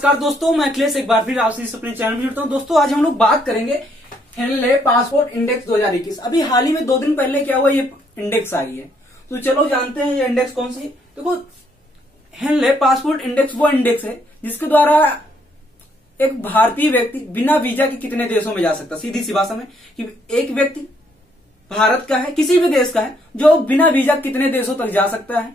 नमस्कार दोस्तों, मैं अखिलेश एक बार फिर आपसे इस अपने चैनल में जुड़ता हूं। दोस्तों आज हम लोग बात करेंगे हेनले पासपोर्ट इंडेक्स 2021। अभी हाल ही में 2 दिन पहले क्या हुआ, ये इंडेक्स आई है। तो चलो जानते हैं ये इंडेक्स कौन सी। देखो, हेनले पासपोर्ट इंडेक्स वो इंडेक्स है जिसके द्वारा एक भारतीय व्यक्ति बिना वीजा के कितने देशों में जा सकता है। सीधी सी भाषा में कि एक व्यक्ति भारत का है, किसी भी देश का है, जो बिना वीजा कितने देशों तक जा सकता है।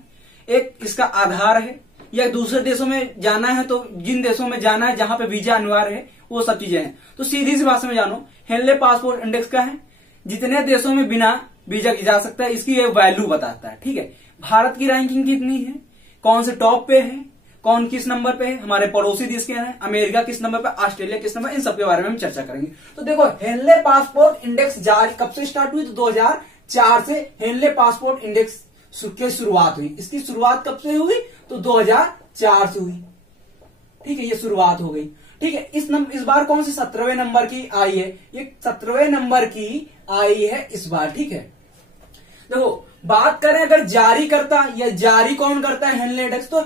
एक इसका आधार है, या दूसरे देशों में जाना है तो जिन देशों में जाना है जहां पे वीजा अनिवार्य है वो सब चीजें हैं। तो सीधी सी भाषा में जानो, हेनले पासपोर्ट इंडेक्स का है जितने देशों में बिना वीजा की जा सकता है, इसकी ये वैल्यू बताता है। ठीक है, भारत की रैंकिंग कितनी है, कौन से टॉप पे है, कौन किस नंबर पे है, हमारे पड़ोसी देश के हैं, अमेरिका किस नंबर पे, ऑस्ट्रेलिया किस नंबर, इन सब के बारे में हम चर्चा करेंगे। तो देखो, हेनले पासपोर्ट इंडेक्स जारी कब से स्टार्ट हुई, तो 2004 से हेनले पासपोर्ट इंडेक्स की शुरुआत हुई। इसकी शुरुआत कब से हुई, तो 2004 से हुई। ठीक है, ये शुरुआत हो गई। ठीक है, इस बार कौन सी 17वें नंबर की आई है, ये 17वें नंबर की आई है इस बार। ठीक है, देखो बात करें अगर जारी करता, या जारी कौन करता है हेनले इंडेक्स, तो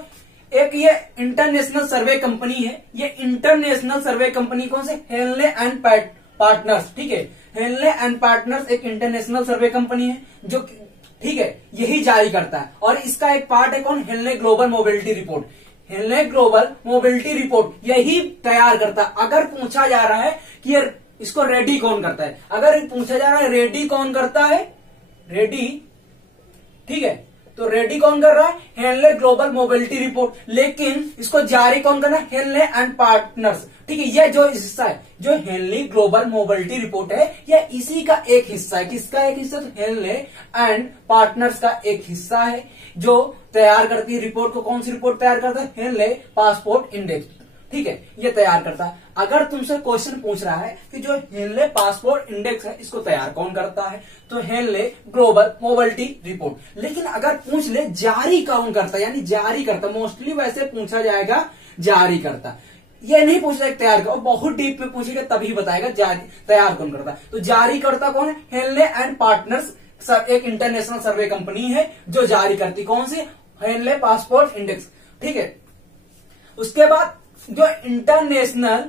एक ये इंटरनेशनल सर्वे कंपनी है। ये इंटरनेशनल सर्वे कंपनी कौन से, हेनले एंड पार्टनर्स। ठीक है, हेनले एंड पार्टनर्स एक इंटरनेशनल सर्वे कंपनी है जो, ठीक है, यही जारी करता है। और इसका एक पार्ट है कौन, Henley Global Mobility Report. Henley Global Mobility Report यही तैयार करता है। अगर पूछा जा रहा है कि ये इसको रेडी कौन करता है, अगर पूछा जा रहा है रेडी कौन करता है, रेडी, ठीक है, तो रेडी कौन कर रहा है, हेनले ग्लोबल मोबिलिटी रिपोर्ट। लेकिन इसको जारी कौन करना है, हेनले एंड पार्टनर्स। ठीक है, यह जो हिस्सा है, जो हेनले ग्लोबल मोबिलिटी रिपोर्ट है, यह इसी का एक हिस्सा है। किसका एक हिस्सा, तो हेनले एंड पार्टनर्स का एक हिस्सा है जो तैयार करती है रिपोर्ट को। कौन सी रिपोर्ट तैयार करता है, हेनले पासपोर्ट इंडेक्स। ठीक है, ये तैयार करता है। अगर तुमसे क्वेश्चन पूछ रहा है कि जो हेनले पासपोर्ट इंडेक्स है इसको तैयार कौन करता है, तो हेनले ग्लोबल मोबिलिटी रिपोर्ट। लेकिन अगर पूछ ले जारी कौन करता है, यानी जारी करता, मोस्टली वैसे पूछा जाएगा जारी करता, ये नहीं पूछ रहा तैयार कर, और बहुत डीप में पूछेगा तभी बताएगा जारी तैयार कौन करता है। तो जारी करता कौन है, हेनले एंड पार्टनर्स एक इंटरनेशनल सर्वे कंपनी है जो जारी करती कौन सी, हेनले पासपोर्ट इंडेक्स। ठीक है, उसके बाद जो इंटरनेशनल,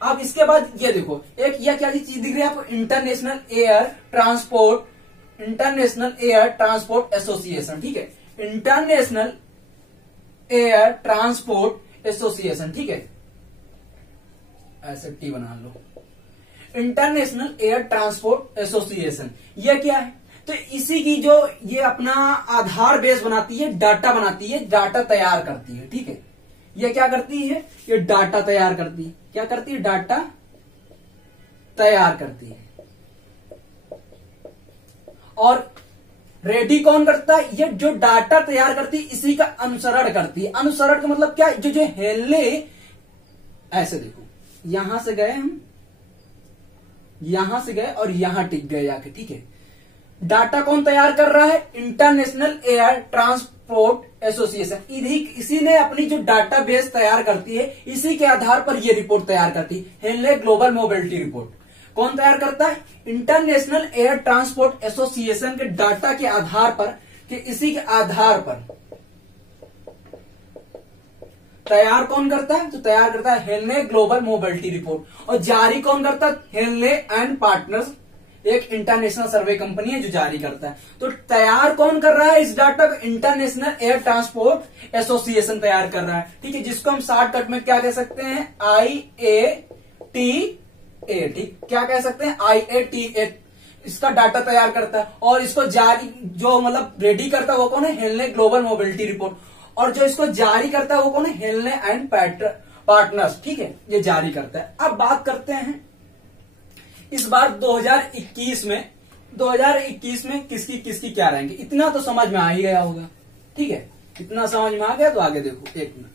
अब इसके बाद ये देखो एक यह क्या चीज दिख रही है आपको, international air transport, international air transport association. ठीक है, इंटरनेशनल एयर ट्रांसपोर्ट एसोसिएशन। ठीक है, ऐसे टी बना लो, इंटरनेशनल एयर ट्रांसपोर्ट एसोसिएशन। यह क्या है, तो इसी की जो ये अपना आधार बेस बनाती है, डाटा बनाती है, डाटा तैयार करती है। ठीक है, ये क्या करती है, ये डाटा तैयार करती है। क्या करती है, डाटा तैयार करती है। और रेडी कौन करता है, ये जो डाटा तैयार करती है इसी का अनुसरण करती है। अनुसरण का मतलब क्या, जो हेनले, ऐसे देखो यहां से गए हम, यहां से गए और यहां टिक गए जाके। ठीक है, डाटा कौन तैयार कर रहा है, इंटरनेशनल एयर ट्रांसपोर्ट एसोसिएशन। इसी ने अपनी जो डाटा बेस तैयार करती है, इसी के आधार पर यह रिपोर्ट तैयार करती है, हेनले ग्लोबल मोबिलिटी रिपोर्ट। कौन तैयार करता है, इंटरनेशनल एयर ट्रांसपोर्ट एसोसिएशन के डाटा के आधार पर, कि इसी के आधार पर तैयार कौन करता है, तो तैयार करता है हेनले ग्लोबल मोबिलिटी रिपोर्ट। और जारी कौन करता है, हेनले एंड पार्टनर्स एक इंटरनेशनल सर्वे कंपनी है जो जारी करता है। तो तैयार कौन कर रहा है इस डाटा को, इंटरनेशनल एयर ट्रांसपोर्ट एसोसिएशन तैयार कर रहा है। ठीक है, जिसको हम शॉर्टकट में क्या कह सकते हैं, IATA। ठीक, क्या कह सकते हैं, IATA। इसका डाटा तैयार करता है और इसको जारी, जो मतलब रेडी करता है वो कौन है, हेनले ग्लोबल मोबिलिटी रिपोर्ट। और जो इसको जारी करता है वो कौन है, हेनले एंड पार्टनर्स। ठीक है, ये जारी करता है। अब बात करते हैं इस बार 2021 में किसकी किसकी क्या रैंक है। इतना तो समझ में आ ही गया होगा। ठीक है, इतना समझ में आ गया तो आगे देखो, एक मिनट।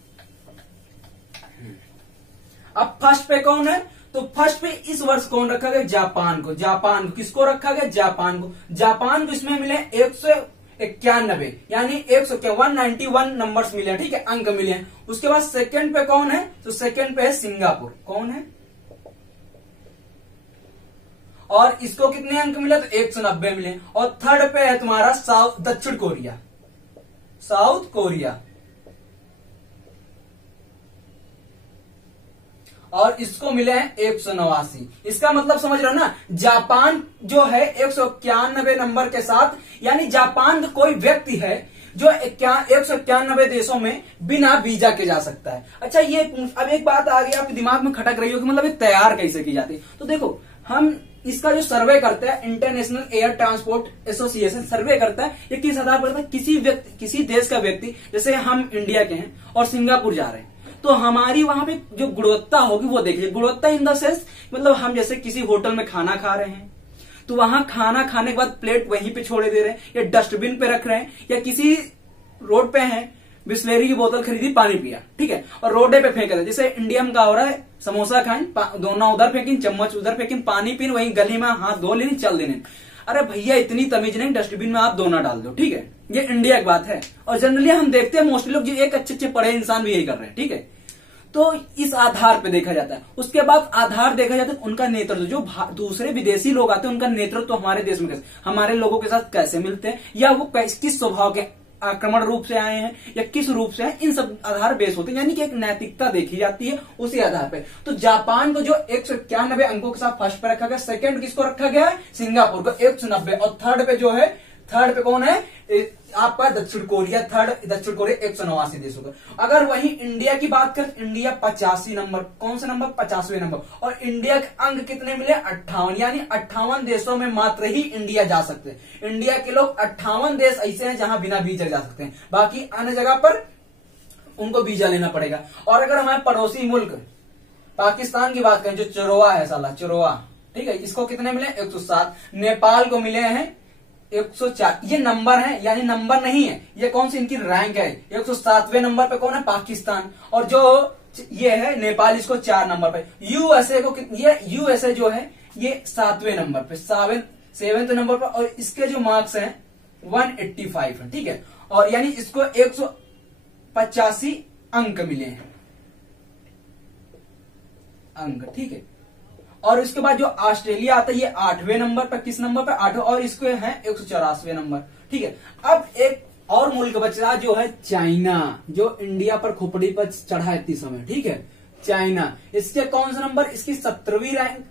अब फर्स्ट पे कौन है, तो फर्स्ट पे इस वर्ष कौन रखा गया, जापान को। जापान को किसको रखा गया, जापान को। जापान को इसमें मिले 191, यानी 191 नंबर्स मिले हैं। ठीक है, अंक मिले हैं। उसके बाद सेकंड पे कौन है, तो सेकंड पे है सिंगापुर। कौन है, और इसको कितने अंक मिले, तो 190 मिले। और थर्ड पे है तुम्हारा दक्षिण कोरिया, साउथ कोरिया। और इसको मिले हैं 189। इसका मतलब समझ रहे हो ना, जापान जो है 191 नंबर के साथ, यानी जापान का कोई व्यक्ति है जो 191 देशों में बिना वीजा के जा सकता है। अच्छा, ये अब एक बात आ गई आपके दिमाग में खटक रही हो कि मतलब ये तैयार कैसे की जाती है। तो देखो, हम इसका जो सर्वे करता है इंटरनेशनल एयर ट्रांसपोर्ट एसोसिएशन सर्वे करता है, ये किस आधार पर करता है, किसी देश का व्यक्ति, जैसे हम इंडिया के हैं और सिंगापुर जा रहे हैं, तो हमारी वहां पे जो गुणवत्ता होगी वो देखिए। गुणवत्ता इन द सेंस मतलब हम जैसे किसी होटल में खाना खा रहे हैं तो वहां खाना खाने के बाद प्लेट वहीं पे छोड़े दे रहे हैं या डस्टबिन पे रख रहे हैं, या किसी रोड पे हैं बिस्लेरी की बोतल खरीदी पानी पिया, ठीक है, और रोडे पे फेंक रहे, जैसे इंडिया में का हो रहा है, समोसा खाएं दोनों उधर फेंकिन, चम्मच उधर फेंकिन, पानी पीन वहीं गली में हाथ धो लेनी, चल देने। अरे भैया इतनी तमीज नहीं, डस्टबिन में आप दोना डाल दो, ठीक है। ये इंडिया की बात है और जनरली हम देखते हैं मोस्टली लोग जो एक अच्छे पढ़े इंसान भी यही कर रहे हैं, ठीक है। तो इस आधार पे देखा जाता है। उसके बाद आधार देखा जाता है उनका नेतृत्व, जो दूसरे विदेशी लोग आते हैं उनका नेतृत्व हमारे देश में कैसे, हमारे लोगों के साथ कैसे मिलते हैं, या वो किस स्वभाव के आक्रमण रूप से आए हैं या किस रूप से आए, इन सब आधार बेस होते हैं, यानी कि एक नैतिकता देखी जाती है उसी आधार पे। तो जापान को जो 191 अंकों के साथ फर्स्ट पे रखा गया, सेकंड किसको रखा गया है, सिंगापुर को 190, और थर्ड पे कौन है आपका दक्षिण कोरिया, दक्षिण कोरिया 189 देशों का। अगर वही इंडिया की बात करें, इंडिया 85 नंबर, कौन सा नंबर, 50वें नंबर, और इंडिया के अंक कितने मिले, 58, यानी 58 देशों में मात्र ही इंडिया जा सकते हैं। इंडिया के लोग 58 देश ऐसे हैं जहां बिना वीजा जा सकते हैं, बाकी अन्य जगह पर उनको वीजा लेना पड़ेगा। और अगर हमारे पड़ोसी मुल्क पाकिस्तान की बात करें, जो चोरोआ है साला चोरोआ, ठीक है, इसको कितने मिले 107, नेपाल को मिले हैं 104, ये नंबर है यानी नंबर नहीं है, ये कौन सी इनकी रैंक है। 107वें नंबर पे कौन है, पाकिस्तान, और जो ये है नेपाल, इसको 4 नंबर पे। यूएसए को ये यूएसए जो है ये 7वें नंबर पे, 7वें नंबर पर, और इसके जो मार्क्स हैं 185 है, ठीक है, और यानी इसको 185 अंक मिले हैं, अंक, ठीक है। और इसके बाद जो ऑस्ट्रेलिया आता है ये 8वें नंबर पर, किस नंबर पर, 8वें, और इसको है 184वें नंबर, ठीक है। अब एक और मुल्क बचा जो है चाइना, जो इंडिया पर खोपड़ी पर चढ़ा है इतनी समय, ठीक है, चाइना। इसके कौन सा नंबर, इसकी 17वीं रैंक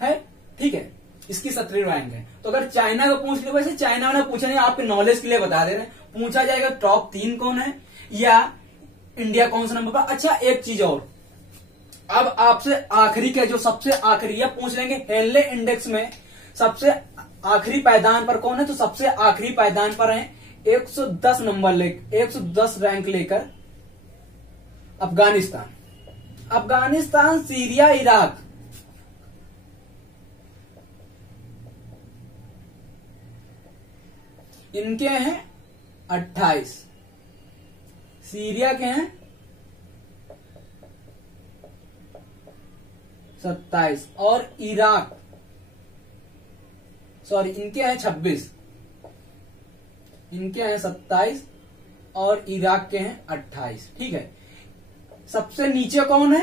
है, ठीक है, इसकी 17वीं रैंक है। तो अगर चाइना को पूछ लो, वैसे चाइना ने पूछा नहीं, आपके नॉलेज के लिए बता दे रहे हैं, पूछा जाएगा टॉप 3 कौन है या इंडिया कौन सा नंबर पर। अच्छा, एक चीज और, अब आपसे आखिरी के जो सबसे आखिरी या पूछ लेंगे हेनले इंडेक्स में सबसे आखिरी पायदान पर कौन है, तो सबसे आखिरी पायदान पर है 110 नंबर 110 रैंक लेकर अफगानिस्तान, सीरिया, इराक, इनके हैं 28, सीरिया के हैं 27, और इराक इनके हैं 26, इनके हैं 27 और इराक के हैं 28, ठीक है। सबसे नीचे कौन है,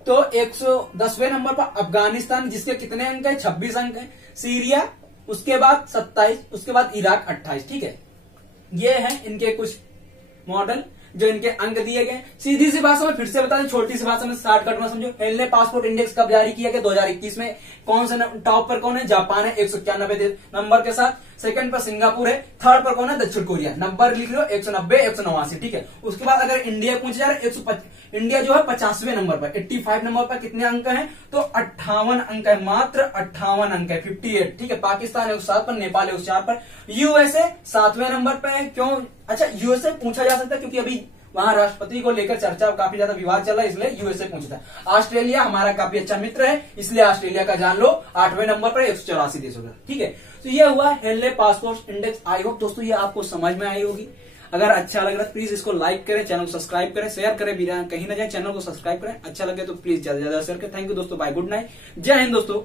तो 110वें नंबर पर अफगानिस्तान, जिसके कितने अंक है, 26 अंक है, सीरिया, उसके बाद 27, उसके बाद इराक 28, ठीक है। ये हैं इनके कुछ मॉडल जो इनके अंक दिए गए। सीधी सी भाषा में फिर से बता दें, छोटी सी भाषा में स्टार्ट करना समझो। हेनले पासपोर्ट इंडेक्स कब जारी किया गया, 2021 में। कौन सा टॉप पर कौन है, जापान है 191 नंबर के साथ, सेकंड पर सिंगापुर है, थर्ड पर कौन है, दक्षिण कोरिया। नंबर लिख लो 190, 189, ठीक है। उसके बाद अगर इंडिया पूछा जा रहा है, इंडिया जो है 50वें नंबर पर, 85 नंबर पर कितने अंक हैं, तो 58 अंक है, मात्र 58 अंक है, 58, ठीक है। पाकिस्तान 107 पर, नेपाल 104 पर, यूएसए 7वें नंबर पर है। क्यों, अच्छा यूएसए पूछा जा सकता है क्योंकि अभी वहां राष्ट्रपति को लेकर चर्चा, काफी ज्यादा विवाद चल रहा है, इसलिए यूएसए पूछता है। ऑस्ट्रेलिया हमारा काफी अच्छा मित्र है, इसलिए ऑस्ट्रेलिया का जान लो 8वें नंबर पर, 184 देशों का, ठीक है। तो ये हुआ Henley Passport Index. I hope दोस्तों ये आपको समझ में आई होगी। अगर अच्छा लग रहा है प्लीज इसको लाइक करें, चैनल को सब्सक्राइब करें, शेयर करें, कहीं ना जाए, चैनल को सब्सक्राइब करें। अच्छा लगे तो प्लीज ज्यादा से ज्यादा शेयर करें। थैंक यू दोस्तों, बाय, गुड नाइट, जय हिंद दोस्तों।